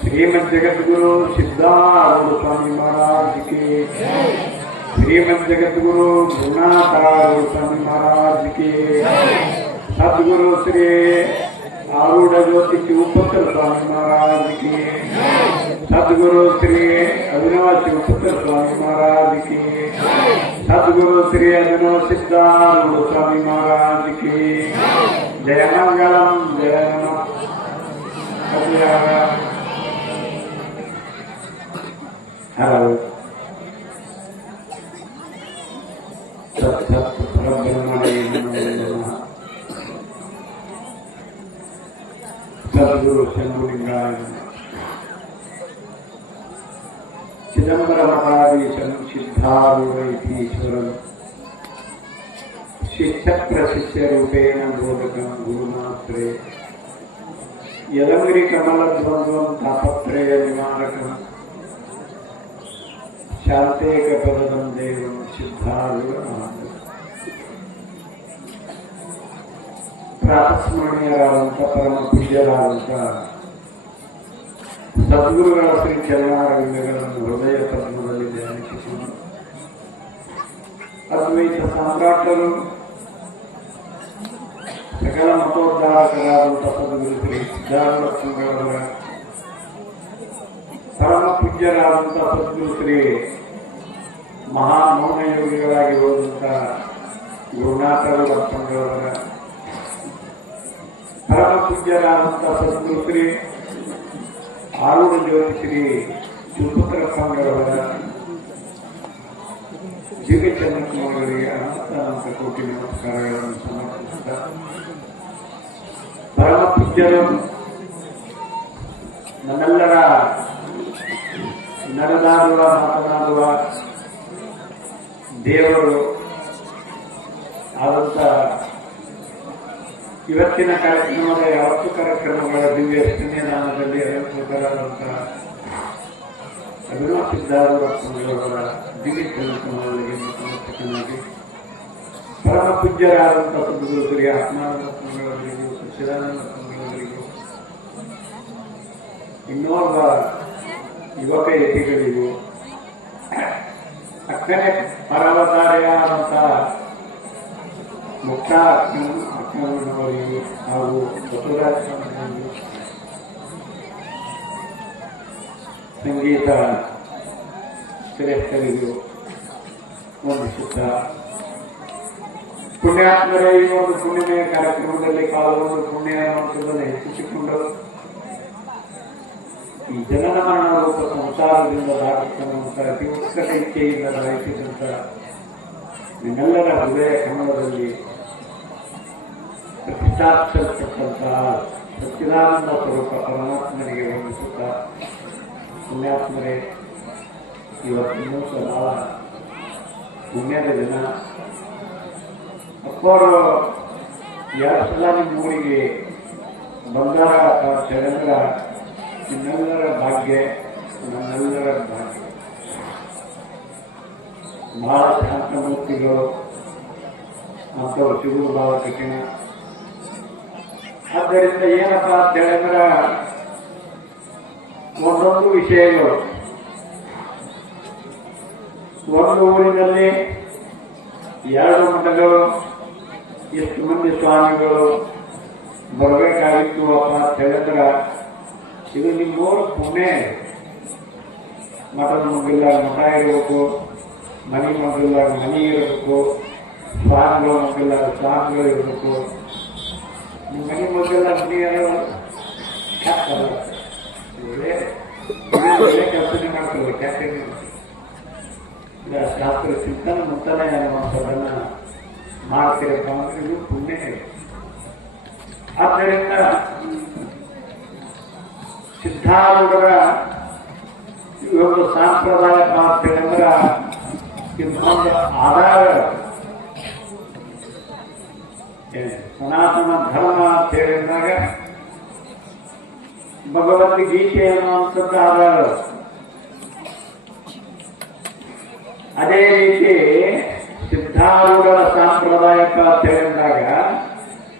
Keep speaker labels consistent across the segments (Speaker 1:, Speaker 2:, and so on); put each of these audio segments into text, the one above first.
Speaker 1: श्रीमद जगतगुरु सिद्धारूढ़ स्वामी महाराज की श्रीमद जगतगुरु गुरुनाथारूढ़ स्वामी महाराज की सदगुरु श्री आरूढ़ ज्योति शिवपुत्र स्वामी महाराज की सदगुरु श्री अभिनव शिवपुत्र स्वामी महाराज की सदगुरु श्री अभिनव सिद्धारूढ़ स्वामी महाराज की ஜெயமங்கலம் ஹலோ சத்குரு செங்குலிங்காய சிதம்பர மகாதீசன் சித்தாரூரை ஈஸ்வரன் శిష్య ప్రశిష్య రూపేణ బోధకం గురుమాత్రే. యలమిరి కమల ద్వంద్వం తాపత్రయ నివారకం. శాంతేక పదం దేవం సిద్ధాలు ప్రాతస్మరణీయరాలంత పరమ పుణ్యరాలంత సద్గురుగా శ్రీ ಚಲನಾರವಿಂದಗಳನ್ನು హృదయ ಪದ್ಮದಲ್ಲಿ ಧ್ಯಾನಿಸಿಕೊಂಡು ಅದ್ವೈತ ಸಾಮ್ರಾಟರು ಸಕಲ ಶ್ರೀ ಸಿದ್ಧಾರೂಢ ಸ್ವಾಮಿಗಳವರ ಪರಮ ಪೂಜ್ಯರಾದಂತಹ ಸದ್ಗುರು ಶ್ರೀ ಮಹಾಮೌನ ಯೋಗಿಗಳಾಗಿರುವಂತಹ ಗುರುನಾಥರ ಲಕ್ಷ್ಮಣರವರ ಪರಮ ಪೂಜ್ಯರಾದಂತಹ ಸದ್ಗುರು ಶ್ರೀ ಆರೂಢ ಶ್ರೀ ಸುಪುತ್ರ ದಿವ್ಯ ಚಂದ್ರಕುಮಾರರಿಗೆ ಅನಂತ ಅನಂತ ಕೋಟಿ ನಮಸ್ಕಾರಗಳನ್ನು ಸಮರ್ಪಿಸುತ್ತಾ ಪರಮ ಪೂಜ್ಯರು ನಮ್ಮೆಲ್ಲರ ನಡೆದಾಡುವ ಮಾತನಾಡುವ ದೇವರು ಆದಂತ ಇವತ್ತಿನ ಕಾರ್ಯಕ್ರಮದ ಯಾವತ್ತು ಕಾರ್ಯಕ್ರಮಗಳ ದಿವ್ಯ ನಾಮದಲ್ಲಿ ಅಲಂಕೃತರಾದಂತಹ ಅಭಿನವ ದಿವ್ಯ ಸಮರ್ಪಕನಾಗಿ ಪರಮ ಪೂಜ್ಯರಾದಂತಹ ಶ್ರೀ ಆತ್ಮಾನಂದ ಸ್ವಾಮಿಗಳವರಿಗೂ ಸ್ವಾಮಿಗಳಿಗೂ ಇನ್ನೋರ್ವ ಯುವಕ ಯತಿಗಳಿಗೂ ಅಕ್ಕನೆ ಪರವತಾರೆಯಾದಂತಹ ಮುಖ್ಯ ಅಕ್ಕನವರಿಗೂ ಹಾಗೂ ಬಸವರಾಜ ಸಂಗೀತ ಶ್ರೇಷ್ಠರಿಗೂ ವಂದಿಸುತ್ತಾ ಪುಣ್ಯಾತ್ಮರೇ ಈ ಒಂದು ಪುಣ್ಯಮಯ ಕಾರ್ಯಕ್ರಮದಲ್ಲಿ ಕಾಲವನ್ನು ಪುಣ್ಯ ಅನ್ನುವಂಥದ್ದನ್ನು ಹೆಚ್ಚಿಸಿಕೊಂಡು ಈ ಜನನ ಮರಣ ರೂಪ ಸಂಸಾರದಿಂದ ದಾಟುತ್ತಂತ ಅತಿ ಉತ್ಕಟ ಇಚ್ಛೆಯಿಂದ ದಾಯಿಸಿದಂತ ನಿಮ್ಮೆಲ್ಲರ ಹೃದಯ ಕನ್ನಡದಲ್ಲಿ ಪ್ರತಿಷ್ಠಾಪಿಸಲ್ಪಟ್ಟಂತಹ ಸಚ್ಚಿದಾನಂದ ಸ್ವರೂಪ ಪರಮಾತ್ಮನಿಗೆ ವಂದಿಸುತ್ತಾ ಪುಣ್ಯಾತ್ಮರೇ, ಇವತ್ತಿನ್ನೂ ಸಹ ಪುಣ್ಯದ ದಿನ. ಅಪ್ಪವರು ಸಲ ನಿಮ್ಮ ಊರಿಗೆ ಬಂಗಾರ ಅಥವಾ ಚರಂದ್ರ ನಿಮ್ಮೆಲ್ಲರ ಭಾಗ್ಯ ನಮ್ಮೆಲ್ಲರ ಭಾಗ್ಯ. ಬಹಳ ಶಾಂತಮೂರ್ತಿಗಳು ಅಂಥವ್ರು ಸಿಗುವುದು ಬಹಳ ಕಠಿಣ ಆದ್ದರಿಂದ ಏನಪ್ಪ ಅಂತ ಹೇಳಿದ್ರೆ, ಒಂದೊಂದು ವಿಷಯಗಳು. ಒಂದು ಊರಿನಲ್ಲಿ ಎರಡು ಮಠಗಳು ಎಷ್ಟು ಮಂದಿ ಸ್ವಾಮಿಗಳು ಬರಬೇಕಾಗಿತ್ತು ಅಪ್ಪ ಅಂತ ಹೇಳಿದ್ರೆ ಇದು ನಿಮ್ಮೂರು ಪುಣೆ ಮಠದ ಮಗಿಲ್ಲ, ಮಠ ಇರಬೇಕು, ಮನೆ ಮಗಿಲ್ಲ, ಮನೆ ಇರಬೇಕು, ಸ್ವಾಮಿಗಳ ಮಗಿಲ್ಲ, ಸ್ವಾಮಿಗಳು ಇರಬೇಕು. ನಿಮ್ಮ ಮನೆ ಮಗಿಲ್ಲ, ಮನೆ ಇರೋದು ಕೆಲಸನೇ ಮಾಡ್ತಾರೆ ಇಲ್ಲ ಶಾಸ್ತ್ರ ಚಿಂತನೆ ಮುಂತಾನೆ ಅನ್ನುವಂಥದ್ದನ್ನ ಮಾಡ್ತೀರಪ್ಪ ಅಂದ್ರೆ ಇದು ಪುಣ್ಯ ಇದೆ. ಆದ್ದರಿಂದ ಸಿದ್ಧಾರೂಢರ ಈ ಒಂದು ಸಾಂಪ್ರದಾಯ ಅಂತೇಳಿದ್ರೆ ಇದೊಂದು ಆಧಾರ ಏನು, ಸನಾತನ ಧರ್ಮ ಅಂತ ಹೇಳಿದಾಗ ಭಗವದ್ಗೀತೆ ಅನ್ನುವಂಥದ್ದು ಆಧಾರ ಅದೇ ರೀತಿ ಸಿದ್ಧಾರೂಢರ ಸಾಂಪ್ರದಾಯಿಕ ಅಂತ ಹೇಳಿದಾಗ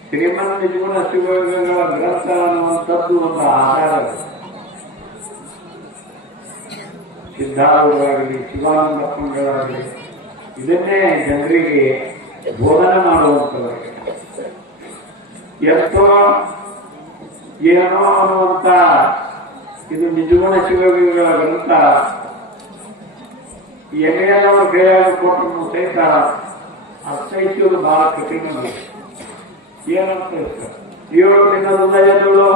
Speaker 1: ಶ್ರೀಮಂತ ಜೀವನ ಶಿವಯೋಗಗಳ ಗ್ರಂಥ ಅನ್ನುವಂಥದ್ದು ಒಂದು ಆಧಾರ. ಸಿದ್ಧಾರೂಢರಾಗಲಿ ಶಿವಾನಂದಪ್ಪಗಳಾಗಲಿ ಇದನ್ನೇ ಜನರಿಗೆ ಬೋಧನೆ ಮಾಡುವಂಥದ್ದು ಎಷ್ಟೋ ಏನೋ ಅನ್ನುವಂತ ಇದು ನಿಜಗುಣ ಶಿವಯೋಗಿಗಳ ಗ್ರಂಥ ಎಣ್ಣೆಯೆಲ್ಲ ಬೇರೆಯಾಗಿ ಕೊಟ್ಟರು ಸಹಿತ ಅರ್ಥೈಸುವುದು ಬಹಳ ಕಠಿಣ ಏನಂತ? ಏಳು ದಿನದಿಂದ ಎದುಳು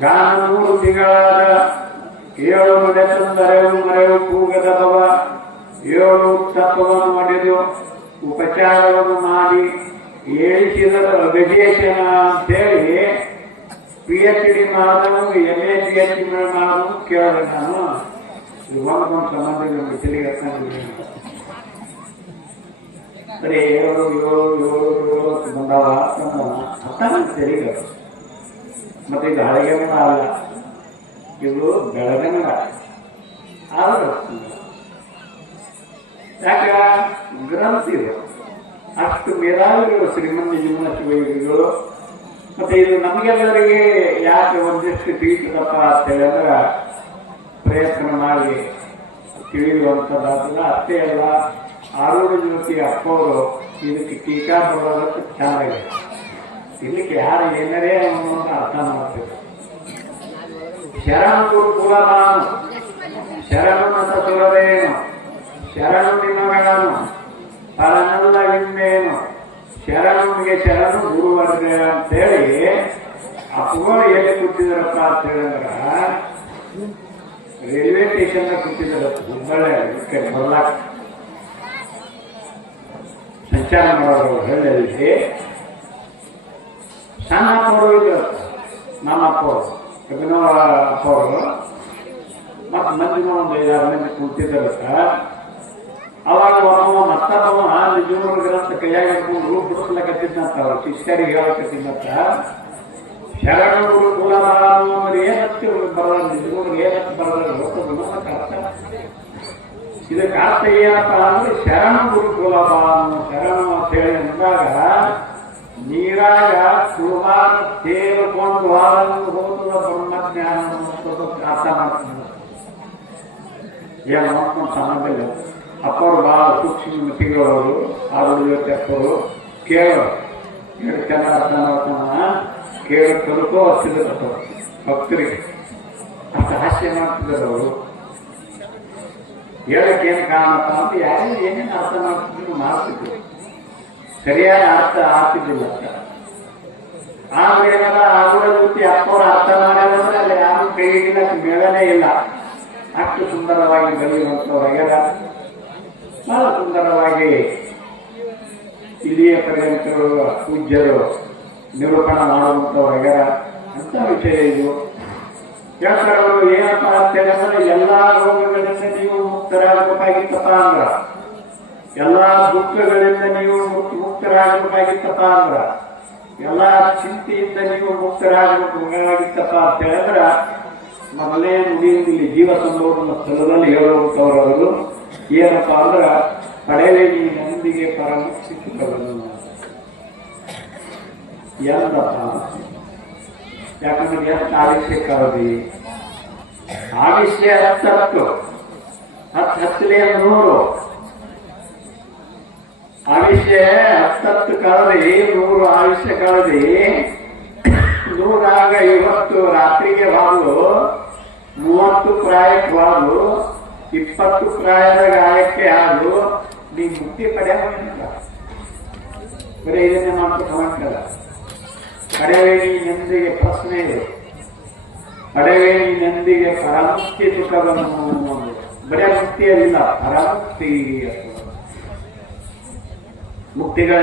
Speaker 1: ಗಾನ ನೂರು ತಿಂಗಳಾದ ಏಳು ನಡೆಸಂದರೆವು ಮರೆವು ಕೂಗದವ ಏಳು ತತ್ವವನ್ನು ಮಾಡಿದು ಉಪಚಾರವನ್ನು ಮಾಡಿ ಏಳಿಸಿದ ಗಜೇಶನ ಅಂತೇಳಿ ಪಿ ಎಚ್ ಡಿ ಮಾಡಿದವನು M A P H D ಮಾಡೋದು ಕೇಳಬೇಕು ನಾನು ಒಂದೊಂದು ಸಂಬಂಧ ಏಳು ಏಳು ಏಳು ಅಂತ ಬಂದಾವ ಮತ್ತೆ ಇದು ಹಳೆಗನ್ನಡ ಅಲ್ಲ. ಇದು ಬೆಳಗನ ಆದ್ರೆ ಯಾಕ? ಗ್ರಂಥ ಅಷ್ಟು ಮೇಧಾವಿಗಳು ಶ್ರೀಮಂತ ಜೀವನ ಶಿವಯೋಗಿಗಳು ಮತ್ತೆ ಇದು ನಮಗೆಲ್ಲರಿಗೆ ಯಾಕೆ ಒಂದಿಷ್ಟು ತಿಳಿತದಪ್ಪ ಅಂತ ಹೇಳಿದ್ರೆ ಪ್ರಯತ್ನ ಮಾಡಿ ತಿಳಿಯುವಂಥದ್ದಾಗಲ್ಲ ಅಷ್ಟೇ ಅಲ್ಲ, ಆರೋಗ್ಯ ಜ್ಯೋತಿ ಅಪ್ಪವರು ಇದಕ್ಕೆ ಟೀಕಾ ಬರೋದಕ್ಕೆ ಚೆನ್ನಾಗಿದೆ. ಇದಕ್ಕೆ ಯಾರು ಏನರೇ ಅನ್ನೋದನ್ನು ಅರ್ಥ ಮಾಡ್ತೇವೆ ಶರಣ ಕುಲ ನಾನು ಶರಣು ಸುಲಭೇನು ಶರಣು ನಿನ್ನಗಳನ್ನು ಪರನಲ್ಲ ಹಿಂದೇನು ಶರಣನಿಗೆ ಶರಣು ಗುರುವರ್ಗ ಅಂತೇಳಿ ಅಪ್ಪಗಳು ಎಲ್ಲಿ ಕೂತಿದ್ರಪ್ಪ ಅಂತ ಹೇಳಿದ್ರ ರೈಲ್ವೆ ಸ್ಟೇಷನ್ ಕೂತಿದ್ದಾರೆ ಹುಬ್ಬಳ್ಳಿ ಅದಕ್ಕೆ ಬರ್ಲಾಕ ಸಂಚಾರ ಮಾಡೋರು ಹಳ್ಳಿಯಲ್ಲಿ ಸಣ್ಣ ಅಪ್ಪವರು ಇದ್ರು. ನಮ್ಮ ಅಪ್ಪವರು ಕಬಿನವರ ಅಪ್ಪವರು. ಮತ್ತು ಮಂದಿನ ಒಂದು ಐದಾರು ಮಂದಿ ಕೂತಿದ್ದಾರೆ ಅವಾಗ ಒಬ್ಬ ಮತ್ತೊಬ್ಬವ ನಿಜೂರ ಗ್ರಂಥ ಕೈಯಾಗ ಹಿಡ್ಕೊಂಡು ಬಿಡಿಸ್ಲಕತ್ತಿದ್ದಂತ ಅವ್ರ, ಶಿಷ್ಯರಿಗೆ ಹೇಳಕತ್ತಿದ್ದಂತ ಏನಂತ ಬರೋದು ನಿಜೂರು ಏನಂತ ಬರೋದು ಗೊತ್ತದ ಅರ್ಥ ಇದಕ್ಕೆ ಅರ್ಥ ಏನಪ್ಪ ಅಂದ್ರೆ ಶರಣ ಗುರುಕುಲಬಾನು ಶರಣು ಅಂತ ಹೇಳಿ ಅಂದಾಗ ನೀರಾಗ ಕುರ್ಬಾನ ತೇಲ್ಕೊಂಡು ಹಾಲನ್ನು ಹೋಗುವ ಬ್ರಹ್ಮಜ್ಞಾನ ಅನ್ನುವಂಥದ್ದಕ್ಕೆ ಅರ್ಥ ಮಾಡ್ತೀನಿ ಏನು ಮಾಡ್ಕೊಂಡು ಸಂಬಂಧ ಇಲ್ಲ ಅಪ್ಪರು ಬಹಳ ಸೂಕ್ಷ್ಮ ಮತಿಗಳವರು ಆರೋಗ್ಯ ಅಪ್ಪರು ಕೇಳು ಎರಡು ಚೆನ್ನಾಗಿ ಅರ್ಥ ಕೇಳಿ ಕಲ್ಕೋ ಹಚ್ಚಿದ್ರು ಭಕ್ತರಿಗೆ ಅಂತ ಹಾಸ್ಯ ಮಾಡ್ತಿದ್ದಾರೆ ಅವರು ಕಾರಣಪ್ಪ ಅಂತ ಯಾರು ಏನೇನು ಅರ್ಥ ಮಾಡ್ತಿದ್ರು ಮಾಡ್ತಿದ್ರು. ಸರಿಯಾದ ಅರ್ಥ ಆಗ್ತಿದ್ದಿಲ್ಲ ಆದ್ರೆ ಆ ಕೂಡ ಜೊತೆ ಅಪ್ಪವ್ರು ಅರ್ಥ ಮಾಡ್ಯಾರಂದ್ರೆ ಅಲ್ಲಿ ಯಾರು ಕೈ ಹಿಡಿದ ಮೇಳನೇ ಇಲ್ಲ. ಅಷ್ಟು ಸುಂದರವಾಗಿ ಬರೆಯುವಂಥವ್ರಾಗ್ಯಾರ ಬಹಳ ಸುಂದರವಾಗಿ ಇಲ್ಲಿಯ ಪರ್ಯಂತರು ಪೂಜ್ಯರು. ನಿರೂಪಣ ಮಾಡುವಂಥವ್ರಾಗ್ಯಾರ ಅಂತ ವಿಷಯ ಇದು? ಹೇಳ್ತಾರೆ ಅವರು ಏನಪ್ಪ ಅಂತ ಹೇಳಿದ್ರೆ ಎಲ್ಲಾ ರೋಗಗಳಿಂದ ನೀವು ಮುಕ್ತರಾಗಬೇಕಾಗಿತ್ತಪ್ಪ ಅಂದ್ರ. ಎಲ್ಲಾ ದುಃಖಗಳಿಂದ ನೀವು ಮುಕ್ತ ಮುಕ್ತರಾಗಬೇಕಾಗಿತ್ತಪ್ಪ ಅಂದ್ರ. ಎಲ್ಲಾ ಚಿಂತೆಯಿಂದ ನೀವು ಮುಕ್ತರಾಗಬೇಕಾಗಿತ್ತಪ್ಪ ಅಂತ ಹೇಳಿದ್ರ ಮೊದಲೇ ನುಡಿಯುವುದಿಲ್ಲ ಜೀವ ಸಂಭವನ ಸ್ಥಳದಲ್ಲಿ ಹೇಳುವಂತವರು ಅವರು, ಏನಪ್ಪ ಅಂದ್ರ ಕಡೆಯಲ್ಲಿ ನೀ ನಂದಿಗೆ ಪರಮುಕ್ತಿ ಎಂದಪ್ಪ ಯಾಕಂದ್ರೆ ಎಷ್ಟು ಆವಿಷ್ಯ ಕರದಿ ಆವಿಷ್ಯ ಹತ್ತು ಹತ್ತು. ಹತ್ತಲೇ ನೂರು. ಆವಿಷ್ಯ ಹತ್ತತ್ತು ಕಳದಿ ನೂರು ಆವಿಷ್ಯ ಕಳದಿ ನೂರಾಗ ಇವತ್ತು ರಾತ್ರಿಗೆ ಬಾಳು ಮೂವತ್ತು ಪ್ರಾಯಕ್ಕೆ ಬಾದು ಇಪ್ಪತ್ತು ಪ್ರಾಯದ ಗಾಯಕ್ಕೆ ಆದು ನೀ ಮುಕ್ತಿ ಪಡೆಯ ಬರೀ ಇದನ್ನೇ ಮಾಡ್ಕೊಂಡು ಹೊಂಟಲ್ಲ ನಂದಿಗೆ ಪ್ರಶ್ನೆ ಇದೆ. ಕಡೆವೇಣಿಯೊಂದಿಗೆ ಪರಮುಕ್ತಿ ಸುಖವನ್ನು ಬರೇ ಮುಕ್ತಿಯಲ್ಲಿಲ್ಲ ಪರಮುಕ್ತಿ ಮುಕ್ತಿಗಳ